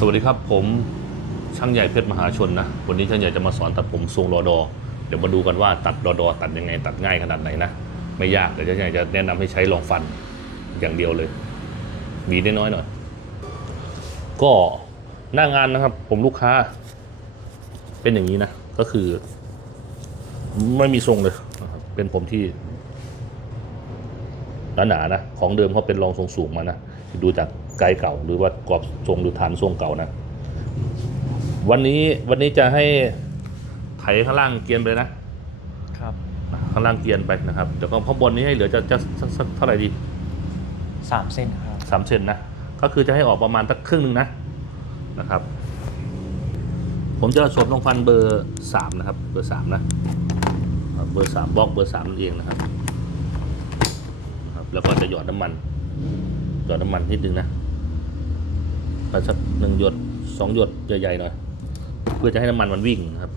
สวัสดีครับผมช่างใหญ่เพชรมหาชนนะ วันนี้ช่างใหญ่จะมาสอนตัดผมทรงรอดอ เดี๋ยวมาดูกันว่าตัดรอดอตัดยังไง ตัดง่ายขนาดไหนนะ ไม่ยากเดี๋ยวช่างใหญ่จะแนะนำให้ใช้รองฟันอย่างเดียวเลยมีได้น้อยหน่อย ก็หน้างานนะครับ ผมลูกค้า เป็นอย่างนี้นะ ก็คือ ไม่มีทรงเลยเป็นผมที่หนาๆนะ ของเดิมเขาเป็นรองทรงสูงมานะดูจาก ไกลเก่า หรือว่ากรอบทรงหรือฐานทรงเก่านะ วันนี้วันนี้จะให้ไถข้างล่างเกรียนไปเลยนะครับข้างล่างเกรียนไปนะครับเดี๋ยวก็ข้างบนนี้ให้เหลือจะจะสักสักเท่าไหร่ดีสามเส้นครับสามเซนนะก็คือจะให้ออกประมาณสักครึ่งหนึ่งนะนะครับ ผมจะสวมรองฟันเบอร์สามนะครับ เบอร์สามนะเบอร์สามบล็อกเบอร์สามนั่นเองนะครับนะครับ แล้วก็จะหยอดน้ำมัน หยอดน้ำมันนิดนึงนะ ไปสักหนึ่งหยดสองหยดใหญ่ๆหน่อยเพื่อจะให้น้ำมันมันวิ่งครับ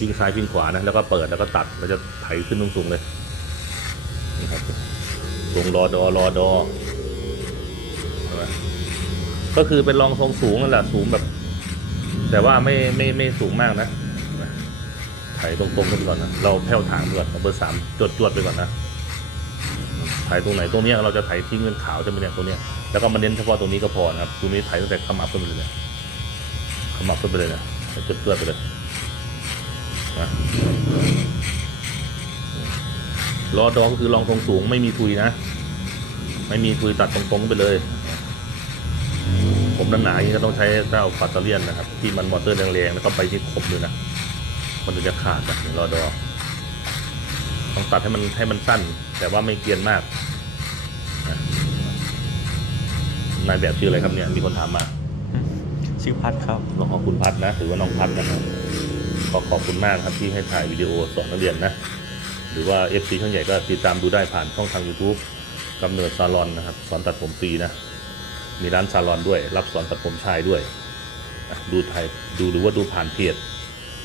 วิ่งซ้ายวิ่งขวานะแล้วก็เปิดแล้วก็ตัดแล้วจะไถขึ้นสูงๆเลยนี่ครับลงรอดอรอดอก็คือเป็นรองทรงสูงนั่นแหละสูงแบบ แต่ว่าไม่ไม่ไม่สูงมากนะไถตรงๆกันไปก่อนนะเราแผ่วถางไปก่อนเอาเบอร์สามจวดจวดๆไปก่อนนะไถตรงไหนตรงเนี้ยเราจะไถทิ้งเป็นขาวจะเป็นเนี่ยตรงเนี้ย แล้วก็มาเน้นเฉพาะตรงนี้ก็พอนะครับตรงนี้ไถตั้งแต่ขมับขึ้นไปเลยขมับขึ้นไปเลยนะจวดจวดๆไปเลยนะรอดอก็คือรองทรงสูงไม่มีทุยนะ ไม่มีทุยตัดตรงๆไปเลย ผมหนาๆอย่างนี้ก็ต้องใช้เจ้าปัตเตอร์เลียนนะครับ ที่มันมอเตอร์แรงๆแล้วก็ไปที่คมด้วยนะ มันถึงจะขาดจากรอดอต้องตัดให้มันให้มันสั้น แต่ว่าไม่เกียนมากนะ นายแบบชื่ออะไรครับเนี่ย มีคนถามมา ชื่อพัดครับน้องขอบคุณพัดนะ ถือว่าน้องพัดนะครับ ขอขอบคุณมากครับที่ให้ถ่ายวิดีโอสอนนักเรียนนะ หรือว่า FC ช่องใหญ่ก็ติดตามดูได้ผ่านช่องทาง YouTube กำเนิดซาลอนนะครับ สอนตัดผมฟรีนะ มีร้านซาลอนด้วย รับสอนตัดผมชายด้วยอะดูถ่ายดูหรือว่าดูผ่านเพจ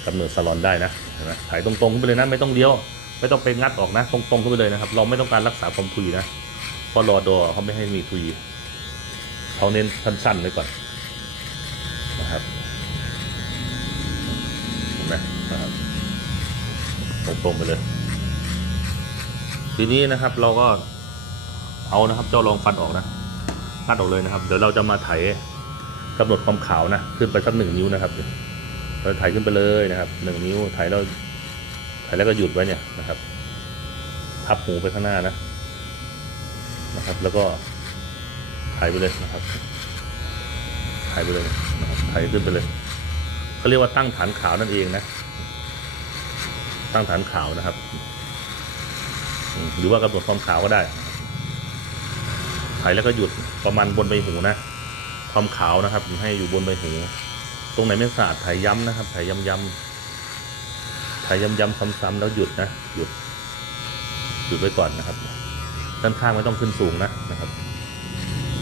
กำเนิดซาลอนได้นะเห็นไหมถ่ายตรงๆขึ้นไปเลยนะ ไม่ต้องเลี้ยว ไม่ต้องไปงัดออกนะ ตรงๆขึ้นไปเลยนะครับ เราไม่ต้องการรักษาความทุยนะเพราะรอดอเขาไม่ให้มีทุย เขาเน้นสั้นๆไว้ก่อนนะครับเห็นไหมนะครับตรงๆไปเลย ทีนี้นะครับเราก็เอานะครับ เจ้ารองฟันออกนะตัดออกเลยนะครับ เดี๋ยวเราจะมาไถกำหนดความขาวนะขึ้นไปสักหนึ่งนิ้วนะครับเราไถขึ้นไปเลยนะครับหนึ่งนิ้วไถแล้วไถแล้วก็หยุดไว้เนี่ยนะครับทับหูไปข้างหน้านะนะครับ แล้วก็ ไถไปเลยนะครับไถไปเลยนะครับไถขึ้นไปเลยเขาเรียกว่าตั้งฐานขาวนั่นเองนะ ตั้งฐานขาวนะครับ หรือว่ากำหนดความขาวก็ได้ไถแล้วก็หยุดประมาณบนใบหูนะ ความขาวนะครับให้อยู่บนใบหู ตรงไหนไม่สะอาดไถย้ำนะครับถย้ำย้ำๆถย้ำย้ำๆซ้ำๆแล้วหยุดนะหยุดหยุดไว้ก่อนนะครับด้านข้างไม่ต้องขึ้นสูงนะนะครับ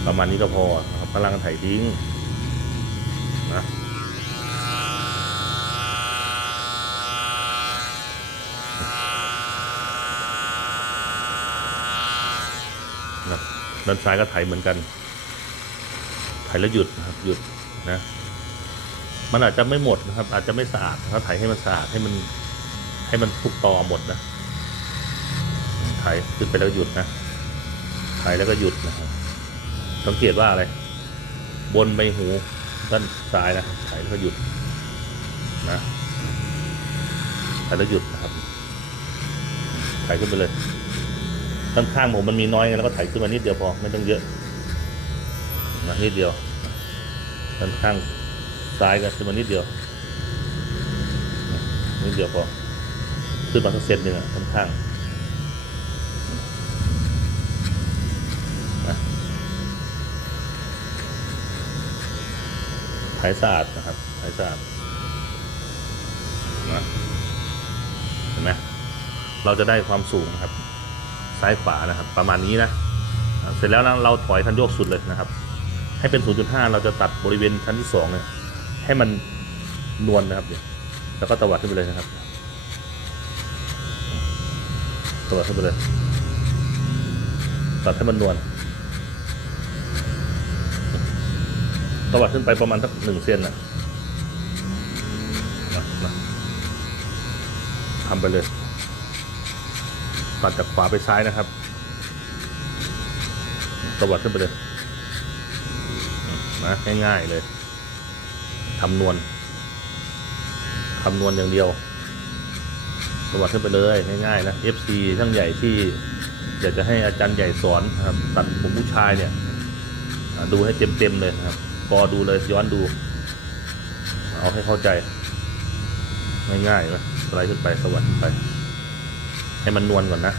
ประมาณนี้ก็พอนะครับพลังไถทิ้งนะนะด้านซ้ายก็ไถเหมือนกันไถแล้วหยุดนะครับหยุดนะมันอาจจะไม่หมดนะครับ อาจจะไม่สะอาดถ้าไถให้มันสะอาดให้มันให้มันทุกต่อหมดนะไถขึ้นไปแล้วหยุดนะไถแล้วก็หยุดนะครับ สังเกตว่าอะไร บนใบหูด้านซ้ายนะไถแล้วก็หยุดนะไถแล้วหยุดนะครับไถขึ้นไปเลยด้านข้างผมมันมีน้อยไงแล้วก็ไถขึ้นมานิดเดียวพอไม่ต้องเยอะนะนิดเดียวด้านข้างซ้ายก็ขึ้นมานิดเดียวนิดเดียวพอขึ้นมาสักเซนหนึ่งอะข้างข้างนะถ่ายสะอาดนะครับถ่ายสะอาดนะเห็นไหมเราจะได้ความสูงนะครับ ซ้ายขวานะครับ ประมาณนี้นะ เสร็จแล้วนะเราถอยคันโยกสุดเลยนะครับ ให้เป็น 0.5 เราจะตัดบริเวณชั้นที่สองเนี่ยให้มันนวลนะครับเนี่ยแล้วก็ตวัดขึ้นไปเลยนะครับตวัดขึ้นไปเลยตัดให้มันนวล ตวัดขึ้นไปประมาณสักหนึ่งเซนนะมามาทำไปเลย ตัดจากขวาไปซ้ายนะครับ ตวัดขึ้นไปเลยนะง่ายๆเลยคำนวณคำนวณอย่างเดียวตวัดขึ้นไปเลยง่ายๆนะ FC ช่างใหญ่ที่อยากจะให้อาจารย์ใหญ่สอนครับตัดผมผู้ชายเนี่ย ดูให้เต็มๆเลยครับ กอดูเลยย้อนดู เอาให้เข้าใจ ง่ายๆนะสไลด์ขึ้นไปสวัสดขึ้นไป ให้มันนวลก่อนนะ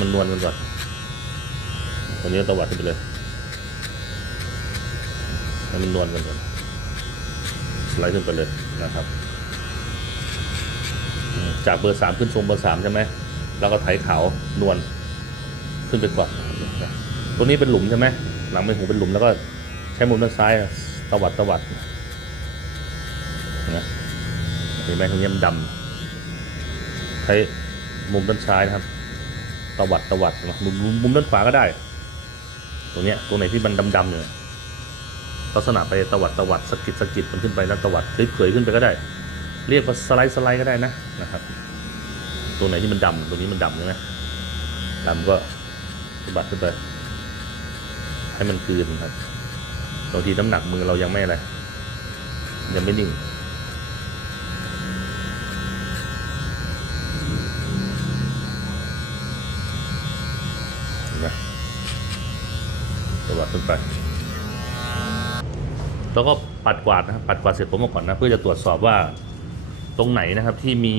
มันนวลกันก่อนตอนนี้ตวัดขึ้นไปเลยให้มันนวลกันก่อนสไลด์ขึ้นไปเลยนะครับจากเบอร์สามขึ้นทรงเบอร์สามใช่ไหมแล้วก็ไถขานวลขึ้นไปก่อนตัวนี้เป็นหลุมใช่ไหมหลังเป็นหูเป็นหลุมแล้วก็ ใช้มุมด้านซ้ายตวัดตวัดนะเห็นไหมตรงนี้มันดำใช้มุมด้านซ้ายนะครับ ตวัดตวัดนะมุมมุมด้านขวาก็ได้ ตรงเนี้ยตรงไหนที่มันดำๆเนี่ยลักษณะไปตวัดตวัดสกิดสกิดมันขึ้นไปแล้วตวัดเผยๆขึ้นไปก็ได้ เรียกว่าสไลด์สไลด์ก็ได้นะนะครับ ตรงไหนที่มันดำตรงนี้มันดำใช่ไหมดำก็สะบัดขึ้นไปให้มันคืนครับ บางทีน้ำหนักมือเรายังไม่อะไร ยังไม่นิ่ง นะสวัสดขึ้นไปแล้วก็ปัดกวาดนะครับปัดกวาดเสร็จผมออกก่อนนะ เพื่อจะตรวจสอบว่าตรงไหนนะครับที่มี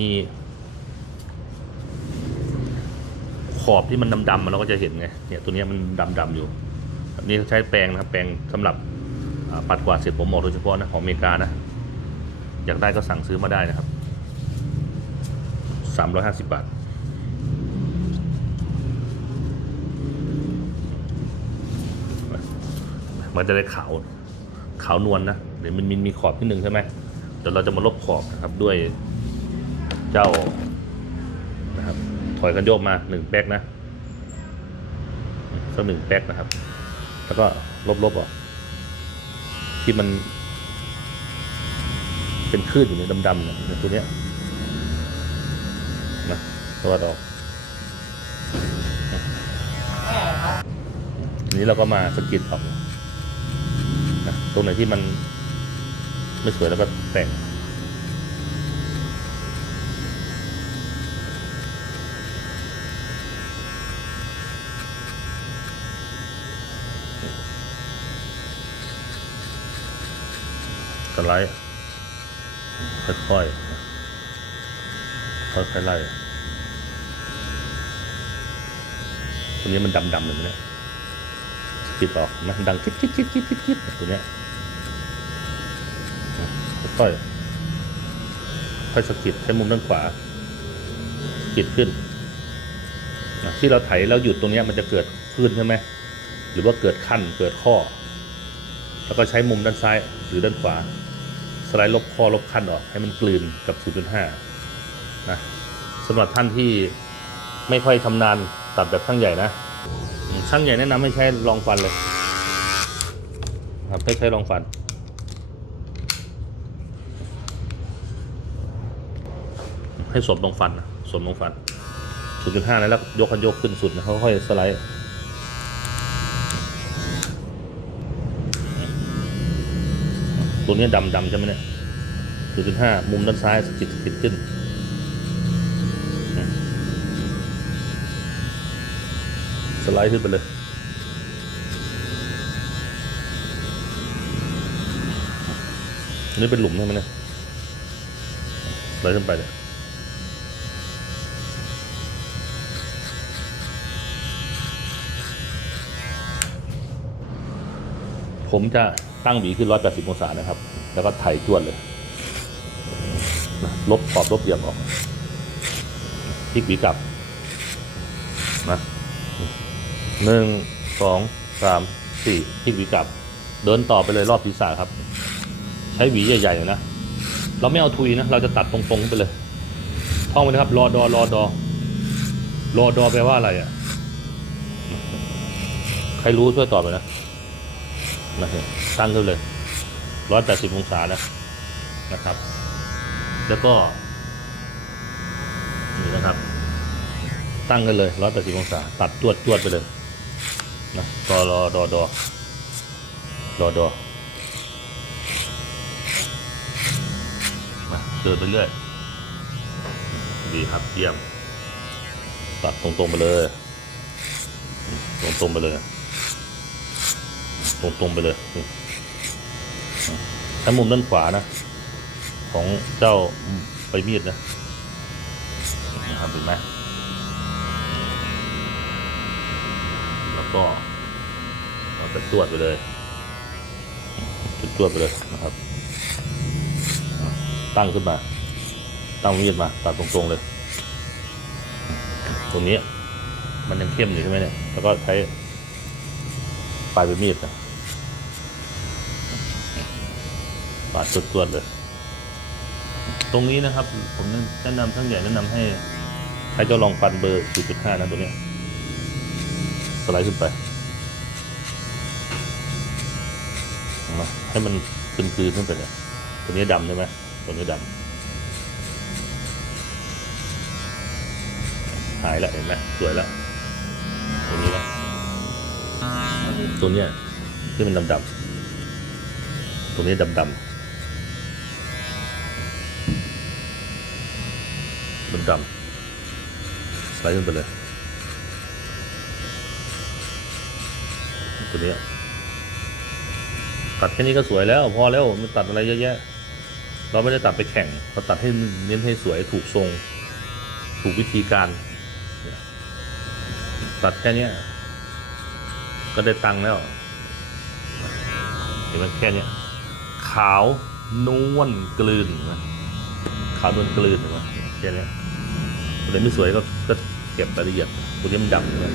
ขอบที่มันดำๆเราก็จะเห็นไงเนี่ยตัวนี้มันดำๆอยู่ แบบนี้ใช้แปรงนะครับ แปรงสำหรับ ปัดกวาดเสร็จผมออกโดยเฉพาะนะของอเมริกานะ อยากได้ก็สั่งซื้อมาได้นะครับสามร้อยห้าสิบบาท มันจะได้ขาวขาวนวลนะเดี๋ยวมันมีมีขอบที่หนึ่งใช่ไหมเดี๋ยวเราจะมาลบขอบนะครับด้วยเจ้านะครับถอยกันโยกมาหนึ่งแป๊กนะสักหนึ่งแป๊กนะครับ แล้วก็ลบๆออก ที่มัน เป็นคลื่นอยู่ในดำๆเนี่ยตัวเนี้ยนะตัวดออกอันนี้เราก็มาสกิดออกนะตรงไหนที่มันไม่สวยแล้วก็แต่ง ไลด์ค่อยๆค่อยๆไล่ตัวนี้มันดำๆเลยเนี่ยคิดออกนะดังคิดคิดคิดคิดคิดคิดตัวเนี้ยค่อยๆค่อยสกิดใช้มุมด้านขวาสกิดขึ้นนะที่เราไถแล้วหยุดตรงเนี้ยมันจะเกิดคลื่นใช่ไหมหรือว่าเกิดขั้นเกิดข้อ แล้วก็ใช้มุมด้านซ้ายหรือด้านขวา ไลด์ลบข้อลบขั้นออกให้มันกลืนกับ 0.5 นะสำหรับท่านที่ไม่ค่อยชำนาญตัดแบบช่างใหญ่นะ ช่างใหญ่แนะนำให้ใช้รองฟันเลยครับให้ใช้รองฟัน ให้สวมรองฟันนะสวมรองฟัน 0.5นะแล้วยกคันยกขึ้นสุดนะเขาค่อยสไลด์ ตัวนี้ดำดำใช่ไหมเนี่ยศูนย์จุดห้ามุมด้านซ้ายสกิดสกิดขึ้นสไลด์ขึ้นไปเลยนนี้เป็นหลุมใช่ไหมเนี่ยสไลด์ขึ้นไปเนี่ยผมจะ ตั้งหวีขึ้น 180 องศานะครับ แล้วก็ไถจวนเลย ลบขอบลบเหลี่ยมออกพลิกหวีกลับนะหนึ่งสองสามสี่พลิกหวีกลับ เดินต่อไปเลยรอบศีรษะครับ ใช้หวีใหญ่ๆนะ เราไม่เอาทุยนะ เราจะตัดตรงๆไปเลย ท่องไปนะครับ รอดอรอดอรอดอแปลว่าอะไรอะ ใครรู้ช่วยตอบไปนะ นะฮะตั้งขึ้นเลยร้อยแปดสิบองศานะนะครับ แล้วก็ นี่นะครับ ตั้งกันเลยร้อยแปดสิบองศา ตัดจวดจวดไปเลยนะตอรอดอดอดอดอมาเดินไปเรื่อย ดีครับเยี่ยม ตัดตรงๆไปเลย ตรงๆไปเลย ตรงๆไปเลยถ้ามุมด้านขวานะ ของเจ้าไปมีดนะนะครับเห็นไหมแล้วก็เราจะตรวจไปเลยจุดตรวจไปเลยนะครับ ตั้งขึ้นมา ตั้งมีดมาตัดตรงๆเลย ตรงนี้มันยังเข้มอยู่ใช่ไหมเนี่ย แล้วก็ใช้ปลายเป็นมีดนะ ปาดตรวจๆเลย ตรงนี้นะครับ ผมแนะนำทั้งใหญ่แนะนำให้ใช้เจ้าลองฟันเบอร์ 4.5 นะตัวนี้ สไลด์ขึ้นไปเห็นไหมให้มันกลืนขึ้นไปเนี่ยตัวนี้ดำใช่ไหมตัวนี้ดำหายแล้วเห็นไหมสวยแล้วตัวนี้นะตัวเนี้ยที่มันดำๆตัวนี้ดำๆ ดำสไลด์ขึ้นไปเลยตัวนี้ตัดแค่นี้ก็สวยแล้ว พอแล้วไม่ตัดอะไรเยอะแยะ เราไม่ได้ตัดไปแข่งเราตัดให้เน้นให้สวยถูกทรง ถูกวิธีการ ตัดแค่นี้ก็ได้ตังค์แล้วเห็นไหมแค่นี้ขาวนวลกลืนนะขาวนวลกลืนเห็นไหมแค่นี้ ไหนไม่สวยก็ก็เก็บรายละเอียดตัวนี้มันดำเลย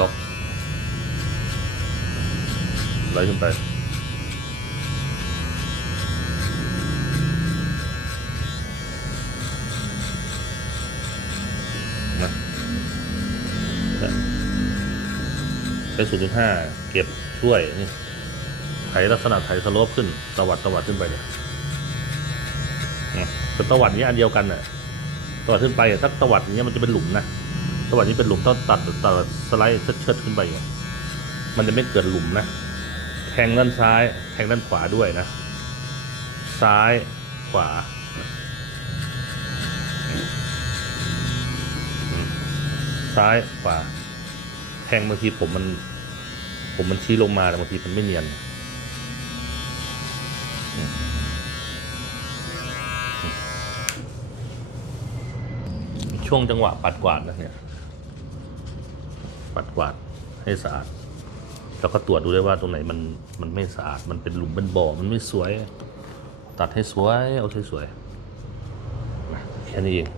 ล็อกไล่ขึ้นไปนะใช้ศูนย์จุดห้าเก็บช่วยนี่ ไถลักษณะไถสโลปขึ้นตวัดตวัดขึ้นไปเนี่ยนะแต่ตวัดนี้อันเดียวกันน่ะตวัดขึ้นไปอะถ้าตวัดอย่างเงี้ยมันจะเป็นหลุมนะตวัดนี้เป็นหลุมต้องตัดตัดสไลด์เชิดขึ้นไปอะมันจะไม่เกิดหลุมนะแทงด้านซ้าย แทงด้านขวาด้วยนะ ซ้ายขวาซ้ายขวาแทงบางทีผมมัน ผมมันชี้ลงมาแต่บางทีมันไม่เนียน ช่วงจังหวะปัดกวาดนะเนี่ย ปัดกวาดให้สะอาด แล้วก็ตรวจดูได้ว่าตรงไหนมันมันไม่สะอาด มันเป็นหลุมเป็นบ่อ มันไม่สวย ตัดให้สวย เอาสวยๆแค่นี้เอง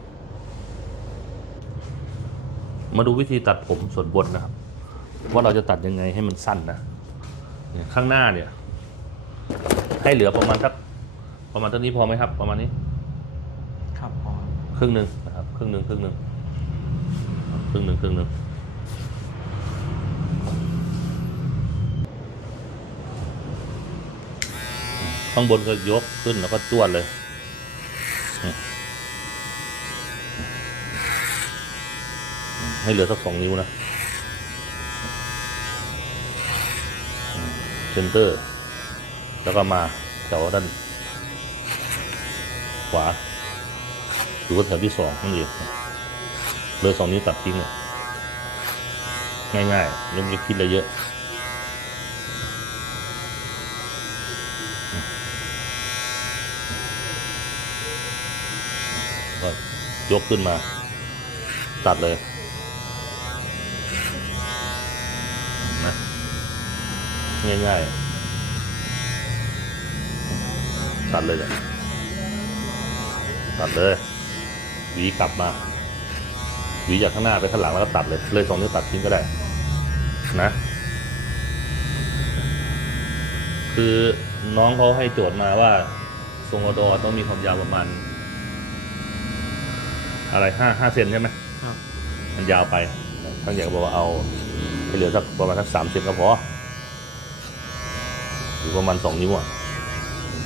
มาดูวิธีตัดผมส่วนบนนะครับ ว่าเราจะตัดยังไงให้มันสั้นนะ ข้างหน้าเนี่ย ให้เหลือประมาณสักประมาณเท่านี้พอไหมครับ ประมาณนี้ ครับพอครึ่งหนึ่งนะครับครึ่งหนึ่งครึ่งหนึ่งครึ่งหนึ่งครึ่งหนึ่งข้างบนก็ยกขึ้นแล้วก็จวดเลยอืมให้เหลือสักสองนิ้วนะเซนเตอร์ แล้วก็มาแถวด้านขวาหรือว่าแถวที่สองนั่นเองเลยสองนี้ตัดทิ้งเลยง่ายๆไม่ต้องคิดอะไรเยอะก็ยกขึ้นมา ตัดเลยนะง่ายๆ ตัดเลยเนี่ยตัดเลยหวีกลับมาหวีจากข้างหน้าไปข้างหลังแล้วก็ตัดเลย เลยสองนิ้วตัดทิ้งก็ได้ นะ คือน้องเขาให้โจทย์มาว่าทรงอดอต้องมีความยาวประมาณ อะไรห้าห้าเซนใช่ไหมครับมันยาวไปทั้งใหญ่ก็บอกว่าเอาให้เหลือสักประมาณสักสามเซนก็พอหรือประมาณสองนิ้วอะ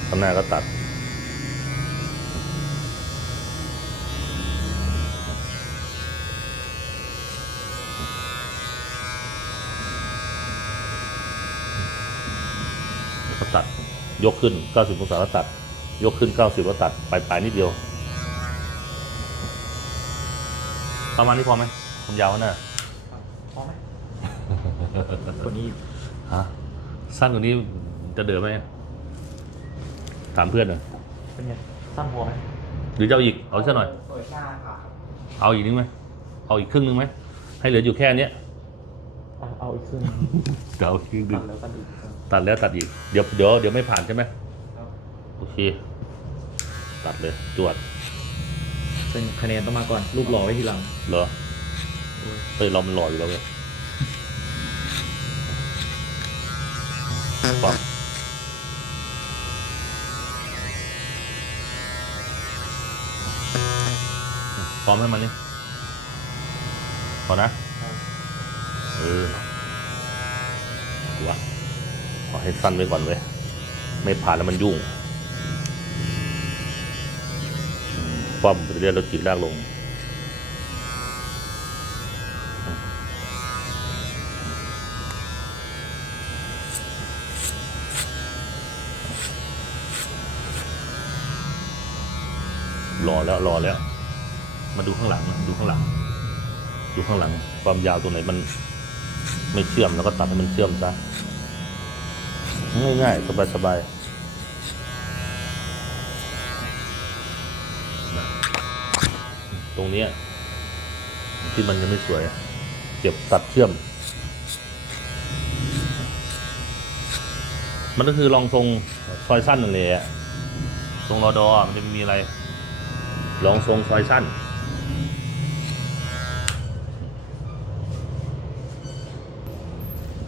ข้างหน้าก็ตัดแล้วก็ตัด ยกขึ้น 90องศาแล้วตัด ยกขึ้น 90แล้วตัด ปลายปลายนิดเดียว ประมาณนี้พอไหมผมยาวน่ะพอไหมคนนี้ ฮะ สั้นกว่านี้จะเดินไหม ถามเพื่อนหน่อยเป็นไงสั้นพอไหมหรือจะเอาอีกเอาสักหน่อยเออใช่ค่ะเอาอีกนึงไหมเอาอีกครึ่งนึงไหมให้เหลืออยู่แค่เนี้ยเอาเอาอีกครึ่งเดี๋ยวเอาอีกครึ่งนึตังดแล้วตัดอีกครับตัดแล้วตัดอีกเดี๋ยวเดี๋ยวเดี๋ยวไม่ผ่านใช่ไหมครับโอเค ตัดเลยจวดเป็นคะแนนต้องมาก่อน รูปหล่อไว้ทีหลัง เหรอโอ้ย เฮ้ยเรามันหล่ออยู่แล้วไงปั๊บ พร้อมให้มันนี่พอนะเออกูว่าขอให้สั้นไว้ก่อนเว้ยไม่ผ่านแล้วมันยุ่งป้อมไปเรื่อยแล้วจิกลากลงรอแล้วรอแล้ว มาดูข้างหลังนะดูข้างหลัง ดูข้างหลัง ความยาวตรงไหนมันไม่เชื่อมแล้วก็ตัดให้มันเชื่อมซะง่ายๆสบายๆตรงนี้ที่มันยังไม่สวยเก็บตัดเชื่อม มันก็คือลองทรงซอยสั้นนั่นแหละทรงรอดอมันจะไม่มีอะไร ลองทรงซอยสั้น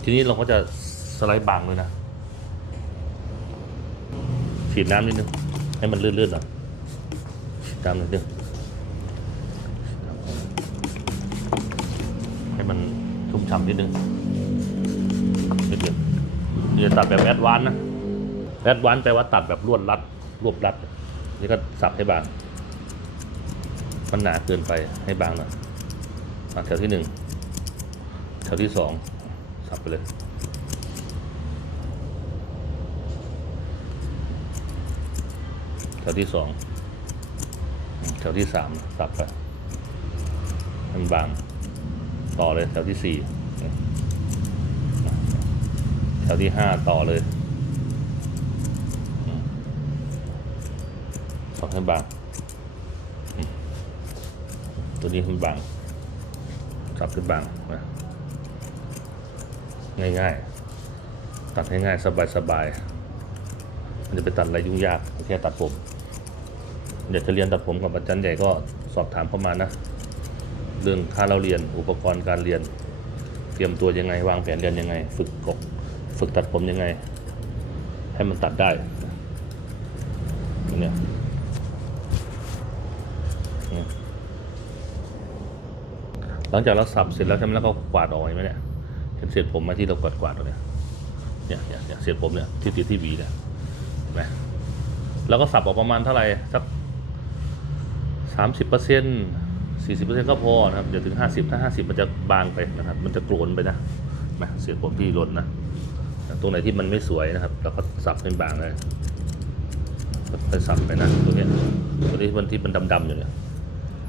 ทีนี้เราก็จะสไลด์บางเลยนะฉีดน้ำนิดนึงให้มันลื่นๆหน่อยฉีดน้ำนิดนึงให้มันชุ่มฉ่ำนิดนึงนิดนึงนี่จะตัดแบบแอดวานซ์นะแอดวานซ์แปลว่าตัดแบบรวดรัดรวบรัด นี่ก็สับให้บางมันหนาเกินไปให้บางหน่อยแถวที่หนึ่งแถวที่สอง สับไปเลยแถวที่สองแถวที่สามสับไปมันบาง ต่อเลยแถวที่สี่แถวที่ห้าต่อเลยสับให้บาง ตัวนี้มันบางสับให้บางนะ ง่ายๆ ตัดให้ง่ายสบายๆมันจะไปตัดอะไรยุ่งยากแค่ตัดผมอยากจะเรียนตัดผมกับอาจารย์ใหญ่ก็สอบถามเข้ามานะ เรื่องค่าเราเรียนอุปกรณ์การเรียน เตรียมตัวยังไง วางแผนเรียนยังไง ฝึกกบฝึกตัดผมยังไง ให้มันตัดได้นี่ยเนี่ยหลังจากเราสับเสร็จแล้วใช่ไหมแล้วก็กวาดออกไหมเนี่ย เศษผมมาที่เรากวาดกวาดๆตรงเนี้ยเนี่ยเนี่ยเนี่ยเศษผมเนี่ยที่ติดที่หวีเนี่ยเห็นไหมแล้วก็สับออกประมาณเท่าไหร่สักสามสิบเปอร์เซ็นต์สี่สิบเปอร์เซ็นต์ก็พอนะครับอย่าถึงห้าสิบถ้าห้าสิบมันจะบางไปนะครับ มันจะโกรนไปนะนไหมเศษผมที่หล่นนะตรงไหนที่มันไม่สวยนะครับเราก็สับเป็นบางเลยไปสับไปนะตรงเนี้ยตรงนี้มันที่มันดำๆอยู่เนี่ย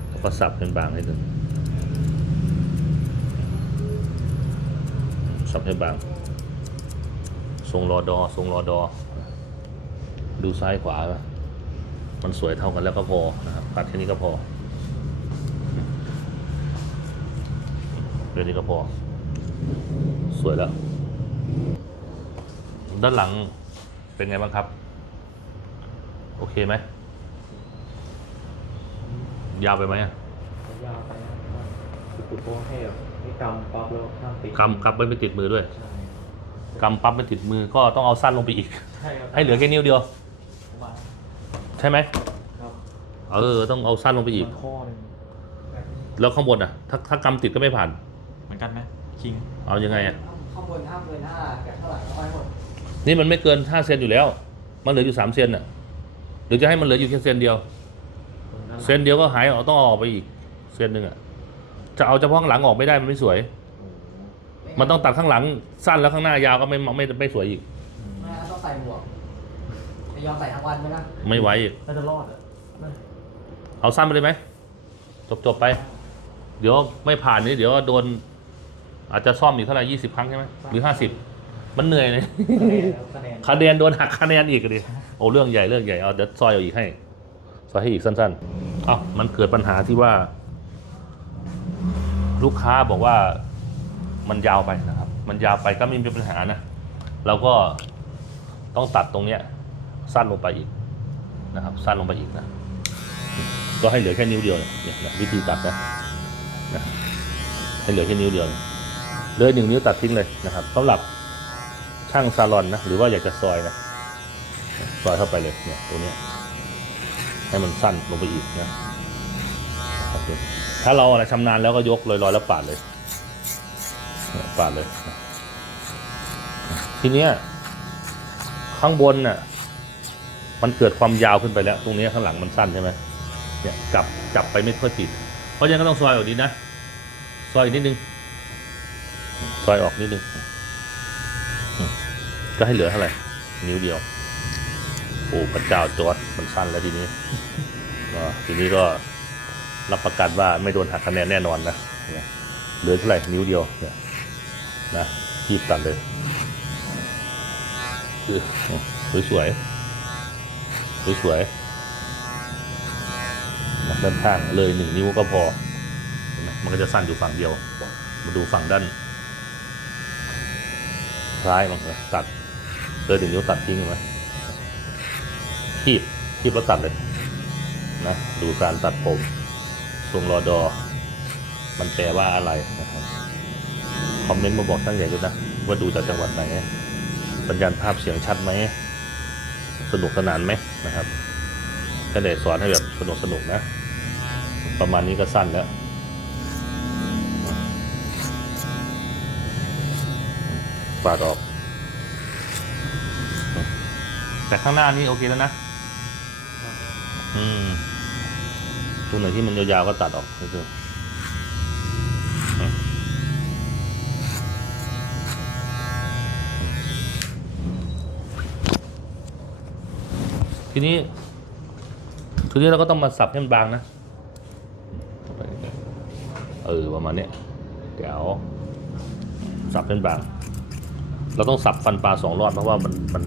เราก็สับเป็นบางให้ดู สับให้บางทรงรอดอทรงรอดอ ดูซ้ายขวา มันสวยเท่ากันแล้วก็พอนะครับตัดแค่นี้ก็พอเรื่องนี้ก็พอ สวยแล้ว ด้านหลังเป็นไงบ้างครับ โอเคไหม ยาวไปไหมอะยาวไปนะครับคือปุ๊บโป้ให้ บให้กำปั๊บแล้วข้ามติดกำกำไปไม่ติดมือด้วยใช่กำปั๊บไม่ติดมือก็ต้องเอาสั้นลงไปอีก ใช่ครับให้เหลือแค่นิ้วเดียว ประมาณใช่ไหมครับเออต้องเอาสั้นลงไปอีกประมาณข้อหนึ่งแล้วข้างบนอะ ถ้าถ้ากำติดก็ไม่ผ่าน เหมือนกันไหมคิงเอายังไงอะข้างบนห้ามเกินห้ากับเท่าไหร่ก็ให้หมดนี่มันไม่เกินห้าเซนอยู่แล้ว มันเหลืออยู่สามเซนอะหรือจะให้มันเหลืออยู่แค่เซนเดียว ตรงด้านหลังเซนเดียวก็หายออกต้องเอาออกไปอีก เซนหนึ่งอะ จะเอาเฉพาะข้างหลังออกไม่ได้มันไม่สวยโอ้โหมันต้องตัดข้างหลังสั้นแล้วข้างหน้ายาวก็ไม่ไม่ไม่ไม่สวยอีกอืมไม่งั้นต้องใส่หมวกจะยอมใส่ทั้งวันไหมล่ะไม่ไหวอีกน่าจะรอดอะเอาสั้นไปเลยไหมจบจบไป เดี๋ยวไม่ผ่านนี้เดี๋ยวโดน อาจจะซ่อมอีกเท่าไหร่ยี่สิบครั้งใช่ไหมหรือห้าสิบมันเหนื่อยเลยคะแนนคะแนนโดนหักคะแนนอีกอะดิโอ้เรื่องใหญ่เรื่องใหญ่เอาเดี๋ยวซอยเอาอีกให้ซอยให้อีกสั้นๆเอ้ามันเกิดปัญหาที่ว่า ลูกค้าบอกว่ามันยาวไปนะครับ มันยาวไปก็ไม่มีปัญหานะเราก็ต้องตัดตรงเนี้ยสั้นลงไปอีกนะครับ สั้นลงไปอีกนะ ก็ให้เหลือแค่นิ้วเดียวเนี่ยเนี่ยวิธีตัดนะนะให้เหลือแค่นิ้วเดียวเลยหนึ่งนิ้วตัดทิ้งเลยนะครับสำหรับช่างซาลอนนะหรือว่าอยากจะซอยนะซอยเข้าไปเลยเนี่ยตรงเนี้ยให้มันสั้นลงไปอีกนะ ถ้าเราอะไรชำนาญแล้วก็ยกลอยๆแล้วปาดเลยปาดเลย ทีเนี้ยข้างบนน่ะ มันเกิดความยาวขึ้นไปแล้ว ตรงนี้ข้างหลังมันสั้นใช่ไหมเนี่ยกลับจับไปไม่ค่อยติด เพราะฉะนั้นก็ต้องซอยออกนิดนะซอยอีกนิดนึงซอยออกนิดนึงก็ให้เหลือเท่าไหร่นิ้วเดียวโอ้พระเจ้าจอดมันสั้นแล้วทีนี้ทีนี้ก็ รับประกันว่าไม่โดนหักคะแนนแน่นอนนะเหลือเท่าไหร่นิ้วเดียวเนี่ยนะทีบตัดเลยคือสวยสวยๆนะด้านข้างเลยหนึ่งนิ้วก็พอเห็นไหมมันก็จะสั้นอยู่ฝั่งเดียว มาดูฝั่งด้านซ้ายมันตัดเลยถึงนิ้วตัดทิ้งไหมคีบคีบแล้วตัดเลยนะดูการตัดผม ทรงรอดอ มันแปลว่าอะไรนะครับ คอมเมนต์มาบอกช่างใหญ่ด้วยนะ ว่าดูจากจังหวัดไหน สัญญาณภาพเสียงชัดไหม สนุกสนานไหมนะครับก็เลยสอนให้แบบสนุกสนุกนะ ประมาณนี้ก็สั้นแล้วปาดออก แต่ข้างหน้านี่โอเคแล้วนะ อืม ตรงไหนที่มันยาวๆก็ตัดออกก็คือทีนี้ทีนี้เราก็ต้องมาสับให้มันบางนะเออประมาณนี้เดี๋ยวสับเป็นบาง เราต้องสับฟันปลาสองรอบเพราะว่ามันมัน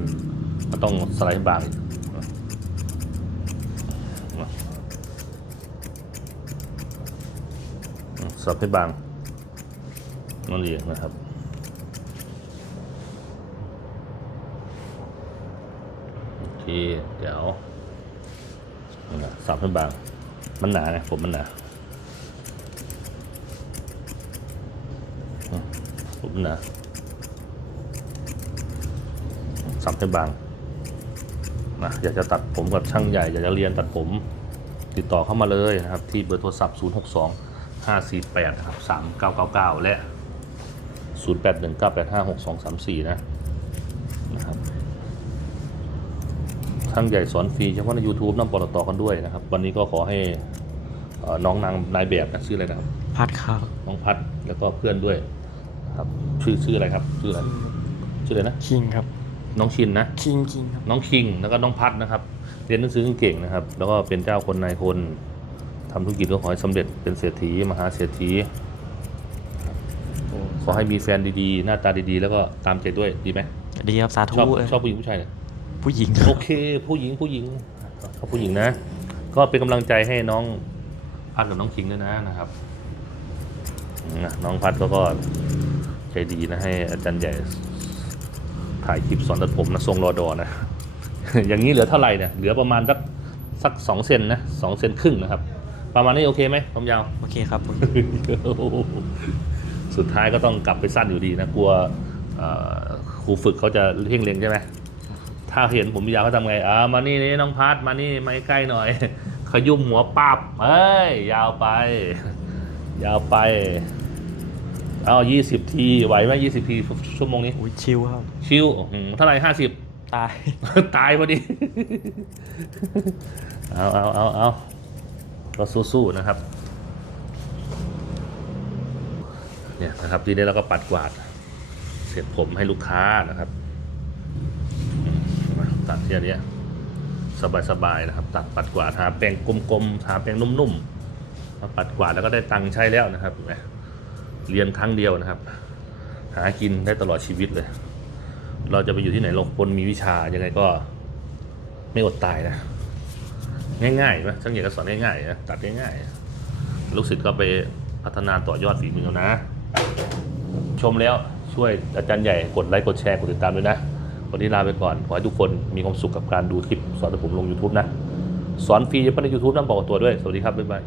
มันต้องสไลด์บางอีก สับให้บางนั่นเองนะครับโอเคเดี๋ยวสับให้บาง มันหนาไงผมมันหนาผมหนาสับให้บางนะอยากจะตัดผมกับช่างใหญ่ อยากจะเรียนตัดผมติดต่อเข้ามาเลยนะครับ ที่เบอร์โทรศัพท์ 0 6 2 5 4 8นะครับ3999 และ 0 8 1 9 8 5 6 2 3 4 นะนะครับช่างใหญ่สอนฟรีเฉพาะใน YouTube น้ำปลต่อกันด้วยนะครับ วันนี้ก็ขอให้เอ่อน้องนางนายแบบนะชื่ออะไรนะครับ พัดครับ น้องพัดแล้วก็เพื่อนด้วยนะครับชื่อชื่ออะไรครับชื่ออะไรชื่ออะไรนะคิงครับ น้องชินนะคิงคิงครับน้องคิงแล้วก็น้องพัดนะครับ เรียนหนังสือเก่งๆนะครับ แล้วก็เป็นเจ้าคนนายคน ทำธุรกิจก็ขอให้สำเร็จเป็นเศรษฐีมหาเศรษฐี ขอให้มีแฟนดีๆ หน้าตาดีๆ แล้วก็ตามใจด้วยดีไหมดีครับสาธุชอบเอ้ยชอบผู้หญิงผู้ชายเนี่ยผู้หญิงโอเค ผู้หญิงผู้หญิงชอบผู้หญิงนะ ก็เป็นกำลังใจให้น้องพัดกับน้องคิงด้วยนะนะครับนะน้องพัดก็ก็ใจดีนะให้อาจารย์ใหญ่ถ่ายคลิปสอนตัดผมนะทรงรอดอนะ อย่างนี้เหลือเท่าไหร่เนี่ยเหลือประมาณสักสักสองเซนนะสองเซนครึ่งนะครับ ประมาณนี้โอเคไหมความยาว โอเคครับผมสุดท้ายก็ต้องกลับไปสั้นอยู่ดีนะ กลัวเอ่อครูฝึกเขาจะเพ่งเล็งใช่ไหม ถ้าเห็นผมยาวเขาทำไงอ่ามานี่นี่น้องพัดมานี่มาใกล้ๆหน่อย ขยุ่มหัวปับเฮ้ย ยาวไป ยาวไป เอายี่สิบทีไหวไหมยี่สิบทีชั่วโมงนี้อุ้ยชิลครับ ชิวอืมเท่าไหร่ห้าสิบตาย ตายพอดี เอาเอาเอาเอา ก็สู้ๆนะครับเนี่ยนะครับทีนี้เราก็ปัดกวาด เสร็จผมให้ลูกค้านะครับตัดที่อันนี้ยสบายๆนะครับ ตัดปัดกวาดหาแปรงกลมๆหาแปรงนุ่มๆมาปัดกวาดแล้วก็ได้ตังค์ใช้แล้วนะครับเนไหมเรียนครั้งเดียวนะครับ หากินได้ตลอดชีวิตเลย เราจะไปอยู่ที่ไหนเราคนมีวิชายังไงก็ไม่อดตายนะ ง่ายๆไหมช่างเอกก็สอนง่ายๆนะตัดง่ายๆ ลูกศิษย์ก็ไปพัฒนาต่อยอดฝีมือนะ ชมแล้วช่วยอาจารย์ใหญ่กดไลค์กดแชร์กดติดตามด้วยนะ วันนี้ลาไปก่อน ขอให้ทุกคนมีความสุขกับการดูคลิปสอนผมลง YouTube นะ สอนฟรีจะไปใน YouTube นะบอกตัวด้วย สวัสดีครับ บ๊ายบาย